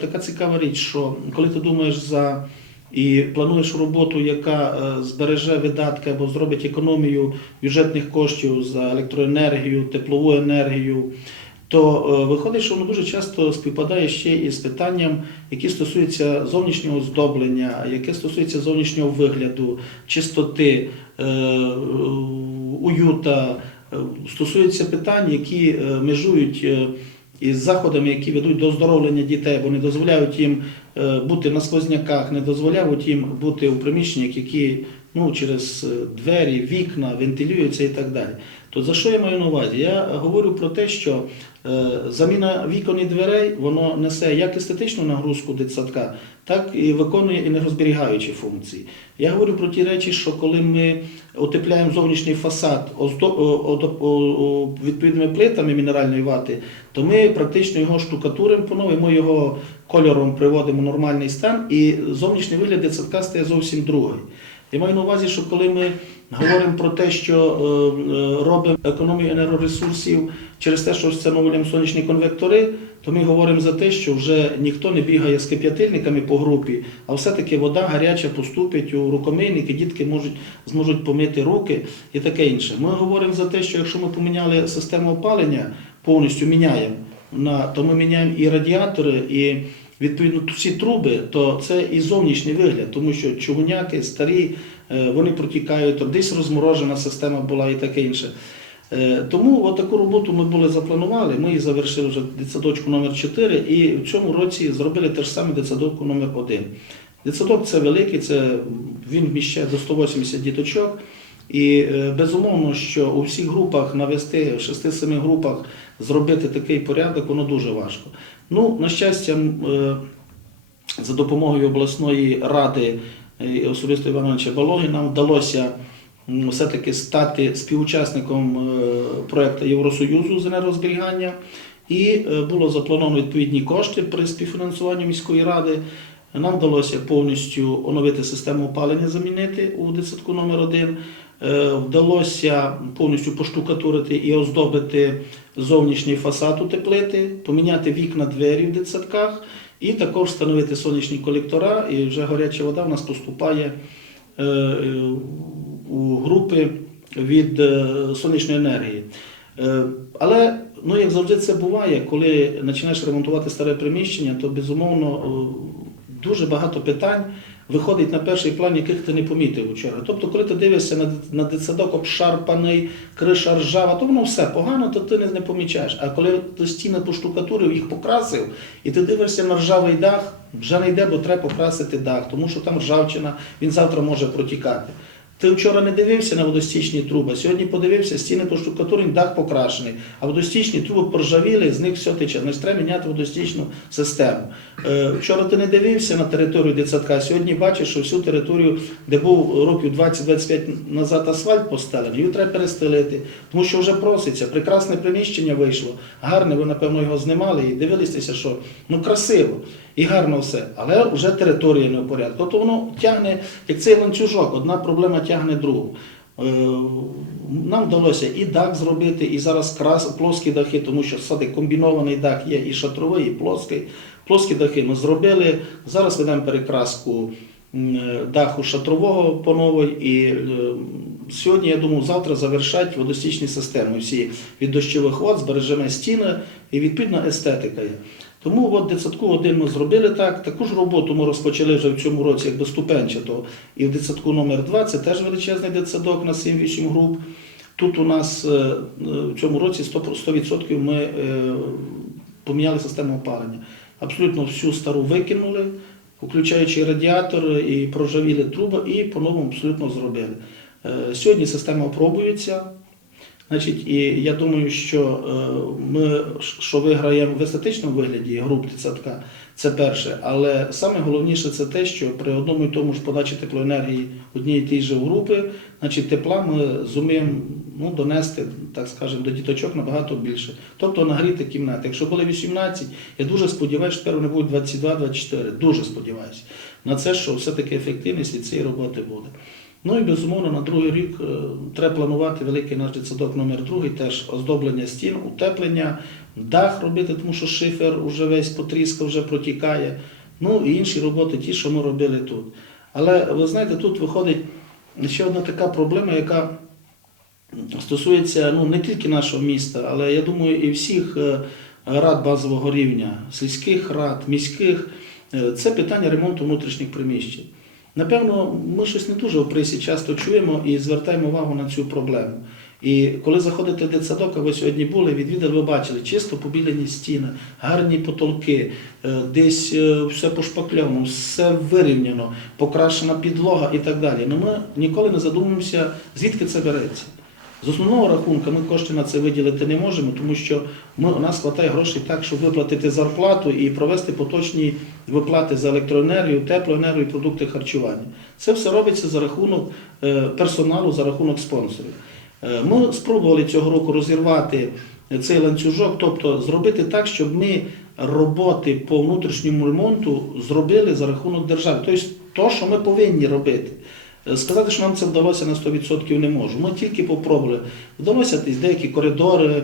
така цікава річ, що коли ти думаєш за і плануєш роботу, яка е, збереже видатки або зробить економію бюджетних коштів за електроенергію, теплову енергію, то е, виходить, що воно дуже часто співпадає ще і з питанням, які стосуються зовнішнього оздоблення, яке стосується зовнішнього вигляду, чистоти, е, уюта, стосуються питань, які межують. Із заходами, які ведуть до оздоровлення дітей, бо не дозволяють їм е, бути на сквозняках, не дозволяють їм бути у приміщеннях, які ну, через е, двері, вікна вентилюються і так далі. То за що я маю на увазі? Я говорю про те, що е, заміна вікон і дверей воно несе як естетичну нагрузку дитсадка, так і виконує енергозберігаючі функції. Я говорю про ті речі, що коли ми утепляємо зовнішній фасад відповідними плитами мінеральної вати, то ми практично його штукатуримо по-новому, ми його кольором приводимо в нормальний стан, і зовнішній вигляд дитсадка стає зовсім другий. Я маю на увазі, що коли ми говоримо про те, що е, е, робимо економію енергоресурсів через те, що встановлюємо сонячні конвектори, то ми говоримо за те, що вже ніхто не бігає з кип'ятильниками по групі, а все-таки вода гаряча поступить у рукомийники, дітки можуть, зможуть помити руки і таке інше. Ми говоримо за те, що якщо ми поміняли систему опалення, повністю міняємо, то ми міняємо і радіатори, і відповідно всі труби, то це і зовнішній вигляд, тому що чугуняки старі, е, вони протікають, десь розморожена система була і таке інше. Е, Тому таку роботу ми були запланували. Ми її завершили вже дитсадочку номер 4 і в цьому році зробили те ж саме дитсадочку номер 1 Дитсадок це великий, це він вміщає до 180 діточок. І е, безумовно, що у всіх групах навести, в 6-7 групах зробити такий порядок, воно дуже важко. Ну, на щастя, е, за допомогою обласної ради е, особисто Івановича Балоги нам вдалося все-таки стати співучасником проекту Євросоюзу з енергозберігання. І було заплановано відповідні кошти при співфінансуванні міської ради. Нам вдалося повністю оновити систему опалення, замінити у дитсадку номер 1 Вдалося повністю поштукатурити і оздобити зовнішній фасад утеплити, поміняти вікна двері в дитсадках і також встановити сонячні колектора. І вже гаряча вода в нас поступає е, е, у групи від е, сонячної енергії. Е, Але ну, як завжди це буває, коли починаєш ремонтувати старе приміщення, то безумовно е, дуже багато питань виходить на перший план, яких ти не помітив вчора. Тобто, коли ти дивишся на, на дитсадок обшарпаний, криша ржава, то воно все погано, то ти не, не помічаєш. А коли ти стіни поштукатурив, їх покрасив, і ти дивишся на ржавий дах, вже не йде, бо треба покрасити дах, тому що там ржавчина, він завтра може протікати. Ти вчора не дивився на водостічні труби, сьогодні подивився, стіни поштукатурені, дах покрашений, а водостічні труби поржавіли, з них все тече. Значить, треба міняти водостічну систему. Е, Вчора ти не дивився на територію дитсадка, сьогодні бачиш, що всю територію, де був років 20-25 назад асфальт постелений, його треба перестелити, тому що вже проситься. Прекрасне приміщення вийшло, гарне, ви, напевно, його знімали і дивилися, що ну красиво і гарно все, але вже територія не в порядку. Тобто воно тягне, як цей ланцюжок, одна проблема тягне другу. Е, Нам вдалося і дах зробити, і зараз крас, плоскі дахи, тому що сади комбінований дах є і шатровий, і плоский. Плоскі дахи ми зробили. Зараз ведемо перекраску даху шатрового по новій. І е, сьогодні, я думаю, завтра завершать водостічні системи всі від дощових вод, збережемо стіни і відповідна естетика є. Тому от дитсадку один ми зробили так. Таку ж роботу ми розпочали вже в цьому році, якби ступенчато. І в дитсадку номер 2 це теж величезний дитсадок на 7-8 груп. Тут у нас е, е, в цьому році 100%, 100% ми е, поміняли систему опалення. Абсолютно всю стару викинули, включаючи радіатор і прожавіли труби, і по-новому абсолютно зробили. Сьогодні система опробується. Значить, і я думаю, що е, ми що виграємо в естетичному вигляді груп дитсадка, це перше. Але саме головніше це те, що при одному і тому ж подачі теплоенергії однієї тієї ж групи, значить, тепла ми зуміємо ну, донести, так скажемо, до діточок набагато більше. Тобто нагріти кімнати. Якщо були 18, я дуже сподіваюся, що тепер вони будуть 22-24. Дуже сподіваюся на це, що все-таки ефективність від цієї роботи буде. Ну і безумовно на другий рік е, треба планувати великий наш дитсадок номер другий, теж оздоблення стін, утеплення, дах робити, тому що шифер вже весь потріскав, вже протікає. Ну і інші роботи, ті, що ми робили тут. Але ви знаєте, тут виходить ще одна така проблема, яка стосується ну, не тільки нашого міста, але я думаю, і всіх е, рад базового рівня, сільських рад, міських. Е, Це питання ремонту внутрішніх приміщень. Напевно, ми щось не дуже в пресі часто чуємо і звертаємо увагу на цю проблему. І коли заходите в дитсадок, а ви сьогодні були, відвідали, ви бачили чисто побілені стіни, гарні потолки, е, десь е, все пошпакльовано, все вирівняно, покрашена підлога і так далі. Но ми ніколи не задумуємося, звідки це береться. З основного рахунку ми кошти на це виділити не можемо, тому що ми, у нас вистачає грошей так, щоб виплатити зарплату і провести поточні виплати за електроенергію, теплоенергію продукти харчування. Це все робиться за рахунок е, персоналу, за рахунок спонсорів. Е, Ми спробували цього року розірвати цей ланцюжок, тобто зробити так, щоб ми роботи по внутрішньому ремонту зробили за рахунок держави. Тобто, то, що ми повинні робити. Е, Сказати, що нам це вдалося на 100% не можу. Ми тільки попробували. Вдалося десь деякі коридори,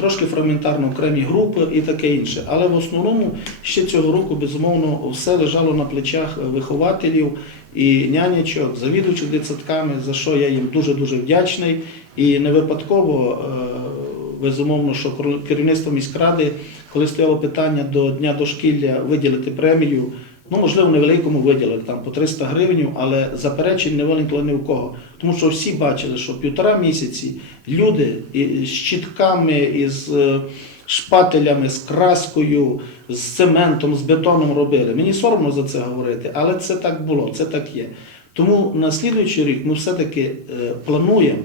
трошки фрагментарно окремі групи і таке інше. Але в основному ще цього року, безумовно, все лежало на плечах вихователів і нянячок, завідувачів дитсадками, за що я їм дуже-дуже вдячний. І не випадково, е, безумовно, що керівництво міськради, коли стояло питання до Дня дошкілля виділити премію, Ну, можливо, невеликому виділили там по 300 гривень, але заперечень не виникло ні у кого. Тому що всі бачили, що півтора місяці люди з щітками, із е, шпателями, з краскою, з цементом, з бетоном робили. Мені соромно за це говорити, але це так було, це так є. Тому на слідуючий рік ми все-таки е, плануємо.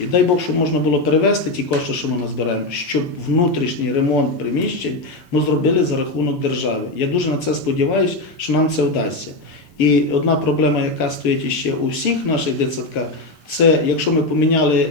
І дай Бог, щоб можна було перевести ті кошти, що ми назбираємо, щоб внутрішній ремонт приміщень ми зробили за рахунок держави. Я дуже на це сподіваюся, що нам це вдасться. І одна проблема, яка стоїть іще у всіх наших дитсадках, це якщо ми поміняли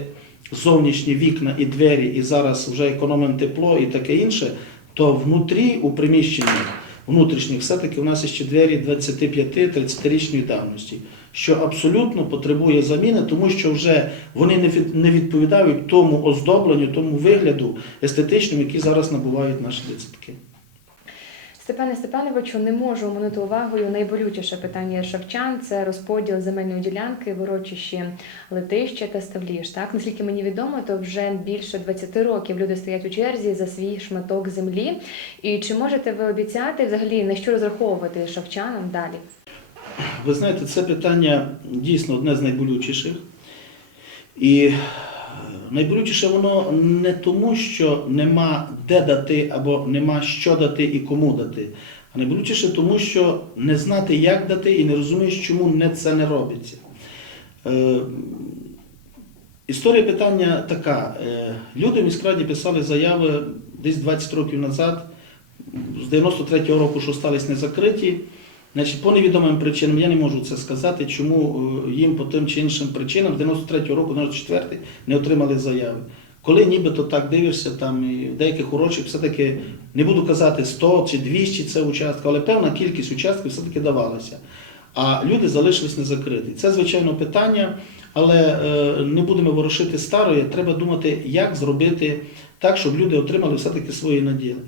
зовнішні вікна і двері, і зараз вже економимо тепло і таке інше, то внутрі у приміщеннях внутрішніх все-таки у нас ще двері 25-30-річної давності, що абсолютно потребує заміни, тому що вже вони не відповідають тому оздобленню, тому вигляду естетичному, який зараз набувають наші дитсадки. Степане Степановичу, не можу оминути увагою найболючіше питання шавчан це розподіл земельної ділянки в урочищі Летище та Ставліж. Так, наскільки мені відомо, то вже більше 20 років люди стоять у черзі за свій шматок землі. І чи можете ви обіцяти взагалі на що розраховувати шавчанам далі? Ви знаєте, це питання дійсно одне з найболючіших. І е, найболючіше воно не тому, що нема де дати або нема що дати і кому дати. А найболючіше тому, що не знати, як дати, і не розумієш, чому не це не робиться. Е, Історія питання така. Е, Люди в міськраді писали заяви десь 20 років назад, з 93-го року, що стались незакриті. Значить, по невідомим причинам я не можу це сказати, чому е, їм по тим чи іншим причинам з 93-го року, 94-й не отримали заяви. Коли нібито так дивишся, там і в деяких урочих все-таки не буду казати 100 чи 200 це участка, але певна кількість участків все-таки давалася. А люди залишились незакриті. Це звичайно питання, але е, не будемо ворушити старої. Треба думати, як зробити так, щоб люди отримали все-таки свої наділи.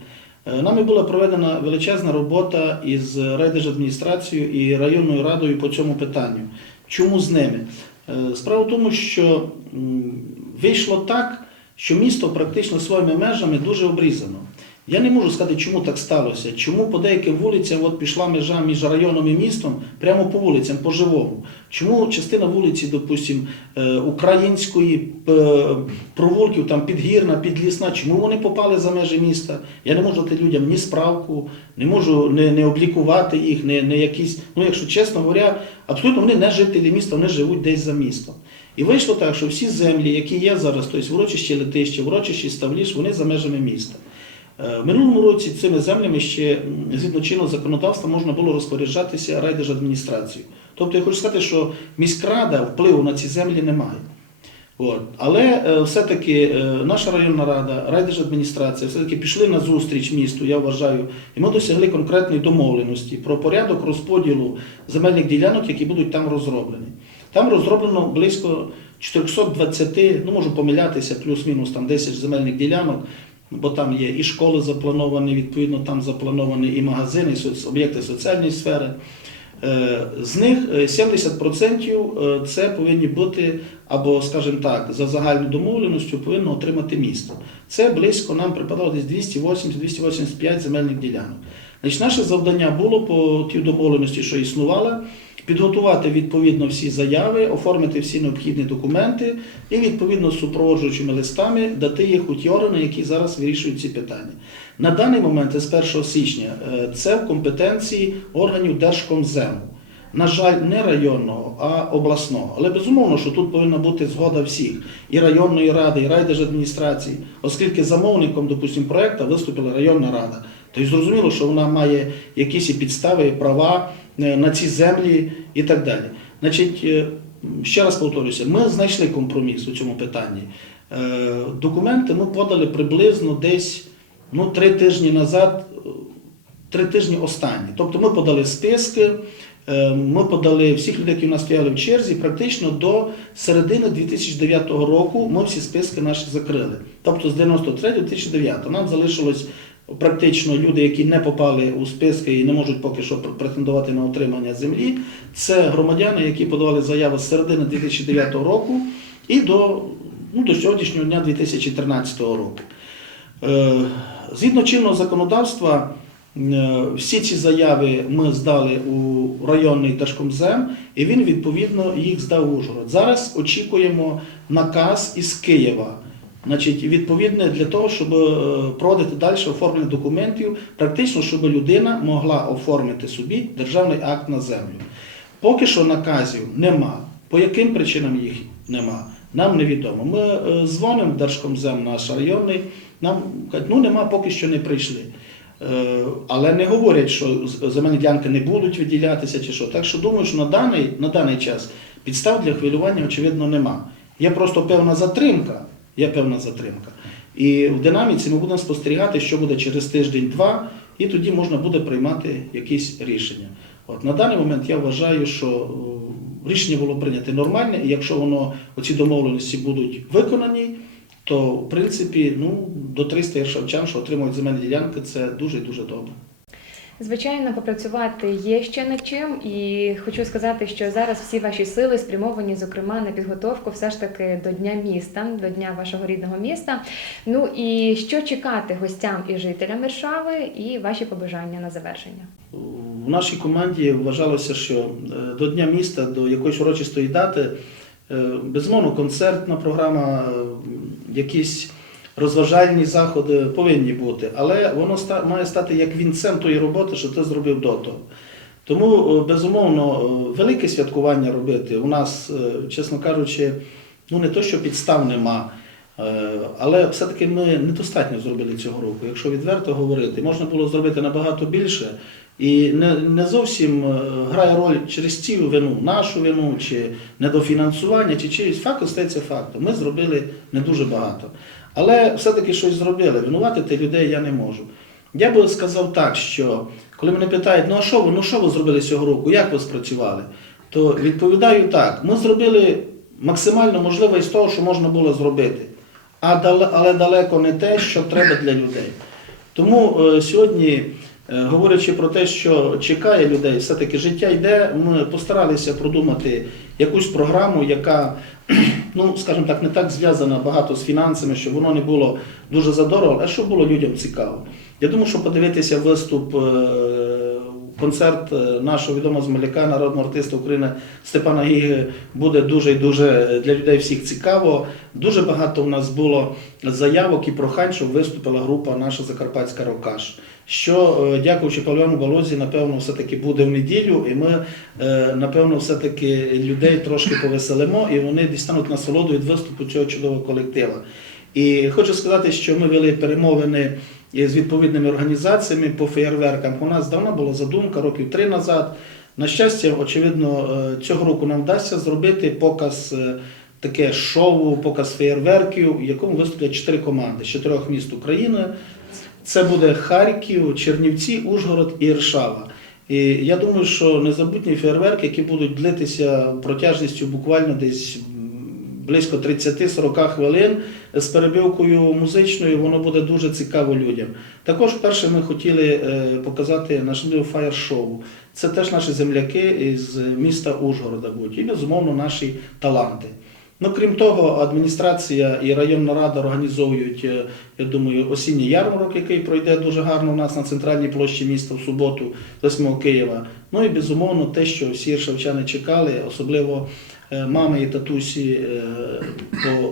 Е, Нами була проведена величезна робота із райдержадміністрацією і районною радою по цьому питанню. Чому з ними? Е, Справа в тому, що вийшло так, що місто практично своїми межами дуже обрізано. Я не можу сказати, чому так сталося. Чому по деяким вулицям от пішла межа між районом і містом прямо по вулицям, по живому. Чому частина вулиці, допустим, е, української е, провулків, там підгірна, підлісна, чому вони попали за межі міста? Я не можу дати людям ні справку, не можу не, не облікувати їх, не, не якісь. Ну, якщо чесно говоря, абсолютно вони не жителі міста, вони живуть десь за містом. І вийшло так, що всі землі, які є зараз, тобто урочище летище, урочище ставліш, вони за межами міста. Е, В минулому році цими землями ще згідно чинного законодавства можна було розпоряджатися райдержадміністрацією. Тобто я хочу сказати, що міськрада впливу на ці землі не має. От. Але е, все-таки е, наша районна рада, райдержадміністрація все-таки пішли на зустріч місту, я вважаю, і ми досягли конкретної домовленості про порядок розподілу земельних ділянок, які будуть там розроблені. Там розроблено близько 420, ну можу помилятися, плюс-мінус там 10 земельних ділянок. Бо там є і школи заплановані, відповідно, там заплановані і магазини, і об'єкти соціальної сфери. Е, З них е, 70% це повинні бути, або, скажімо так, за загальною домовленістю повинно отримати місто. Це близько нам припадало десь 280-285 земельних ділянок. Значить, наше завдання було по тій домовленості, що існувала, підготувати відповідно всі заяви, оформити всі необхідні документи і відповідно з супроводжуючими листами дати їх у ті органи, які зараз вирішують ці питання. На даний момент, з 1 січня, е, це в компетенції органів Держкомзему. На жаль, не районного, а обласного. Але безумовно, що тут повинна бути згода всіх і районної ради, і райдержадміністрації, оскільки замовником, допустимо, проекту виступила районна рада. Тобто зрозуміло, що вона має якісь і підстави, і права на ці землі і так далі. Значить, е, ще раз повторюся, ми знайшли компроміс у цьому питанні. Е, Документи ми подали приблизно десь ну, три тижні назад, е, три тижні останні. Тобто ми подали списки, е, ми подали всіх людей, які в нас стояли в черзі, практично до середини 2009 року ми всі списки наші закрили. Тобто з 93 до 2009 нам залишилось практично люди, які не попали у списки і не можуть поки що претендувати на отримання землі. Це громадяни, які подавали заяви з середини 2009 року і до, ну, до сьогоднішнього дня 2013 року. Е, Згідно чинного законодавства, е, всі ці заяви ми здали у районний Держкомзем, і він відповідно їх здав в Ужгород. Зараз очікуємо наказ із Києва. Значить, відповідне для того, щоб е, проводити далі оформлення документів, практично, щоб людина могла оформити собі державний акт на землю. Поки що наказів нема. По яким причинам їх нема, нам невідомо. Ми е, дзвонимо Держкомзем наш районний, нам кажуть, ну нема, поки що не прийшли. Е, Але не говорять, що земельні ділянки не будуть виділятися чи що. Так що думаю, що на даний, на даний час підстав для хвилювання, очевидно, нема. Є просто певна затримка. Є певна затримка. І в динаміці ми будемо спостерігати, що буде через тиждень-два, і тоді можна буде приймати якісь рішення. От на даний момент я вважаю, що е, рішення було прийнято нормальне, і якщо воно оці домовленості будуть виконані, то в принципі ну, до 300 іршавчан, що отримують земельні ділянки, це дуже дуже добре. Звичайно, попрацювати є ще над чим, і хочу сказати, що зараз всі ваші сили спрямовані, зокрема, на підготовку все ж таки до Дня міста, до Дня вашого рідного міста. Ну і що чекати гостям і жителям Іршави, і ваші побажання на завершення. В нашій команді вважалося, що е, до Дня міста, до якоїсь урочистої дати, е, безумовно, концертна програма, е, якісь розважальні заходи повинні бути, але воно має стати як вінцем тої роботи, що ти зробив до того. Тому, е, безумовно, е, велике святкування робити. У нас, е, чесно кажучи, ну не то, що підстав нема. Але все-таки ми недостатньо зробили цього року. Якщо відверто говорити, можна було зробити набагато більше. І не, не зовсім грає роль через цю вину, нашу вину, чи недофінансування, чи чиїсь факт остається фактом. Ми зробили не дуже багато. Але все-таки щось зробили. Винуватити людей я не можу. Я би сказав так, що коли мене питають, ну а що ви, ну що ви зробили цього року, як ви спрацювали, то відповідаю так: ми зробили максимально можливе із того, що можна було зробити, але далеко не те, що треба для людей. Тому е, сьогодні, е, говорячи про те, що чекає людей, все-таки життя йде, ми постаралися продумати якусь програму, яка, ну, скажімо так, не так зв'язана багато з фінансами, щоб воно не було дуже задорого, а щоб було людям цікаво. Я думаю, що подивитися виступ, е, концерт е, нашого відомого земляка, народного артиста України Степана Гіги буде дуже і дуже для людей всіх цікаво. Дуже багато у нас було заявок і прохань, щоб виступила група наша Закарпатська Рокаш. Що, е, дякуючи Павліану Балозі, напевно, все-таки буде в неділю, і ми, е, напевно, все-таки людей трошки повеселимо, і вони дістануть насолоду від виступу цього чудового колектива. І хочу сказати, що ми вели перемовини з відповідними організаціями по феєрверкам. У нас давно була задумка, років три назад. На щастя, очевидно, е, цього року нам вдасться зробити показ е, таке шоу, показ феєрверків, в якому виступлять чотири команди з чотирьох міст України. Це буде Харків, Чернівці, Ужгород і Іршава. І я думаю, що незабутні фейерверки, які будуть длитися протяжністю буквально десь близько 30-40 хвилин з перебивкою музичною. Воно буде дуже цікаво людям. Також перше ми хотіли е, показати наше фаєр-шоу. Це теж наші земляки з міста Ужгорода будуть і безумовно наші таланти. Ну, крім того, адміністрація і районна рада організовують, е, я думаю, осінній ярмарок, який пройде дуже гарно у нас на центральній площі міста в суботу, 8 Києва. Ну і безумовно те, що всі шевчани чекали, особливо е, мами і татусі, е,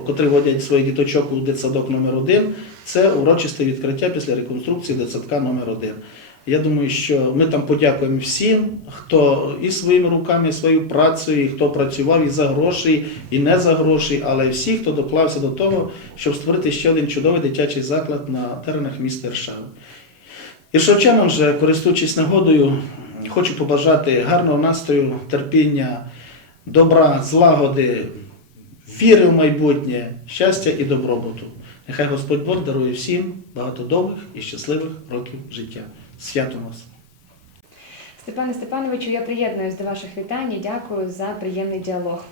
котрі водять своїх діточок у дитсадок номер 1 це урочисте відкриття після реконструкції дитсадка номер 1 я думаю, що ми там подякуємо всім, хто і своїми руками, і своєю працею, і хто працював і за гроші, і не за гроші, але всі, хто доклався до того, щоб створити ще один чудовий дитячий заклад на теренах міста Іршави. Іршавчанам же, користуючись нагодою, хочу побажати гарного настрою, терпіння, добра, злагоди, віри в майбутнє, щастя і добробуту. Нехай Господь Бог дарує всім багато довгих і щасливих років життя. Свято нас! Степане Степановичу, я приєднуюсь до ваших вітань і дякую за приємний діалог.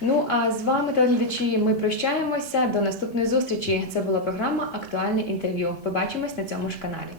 Ну а з вами, телеглядачі, ми прощаємося. До наступної зустрічі. Це була програма Актуальне інтерв'ю. Побачимось на цьому ж каналі.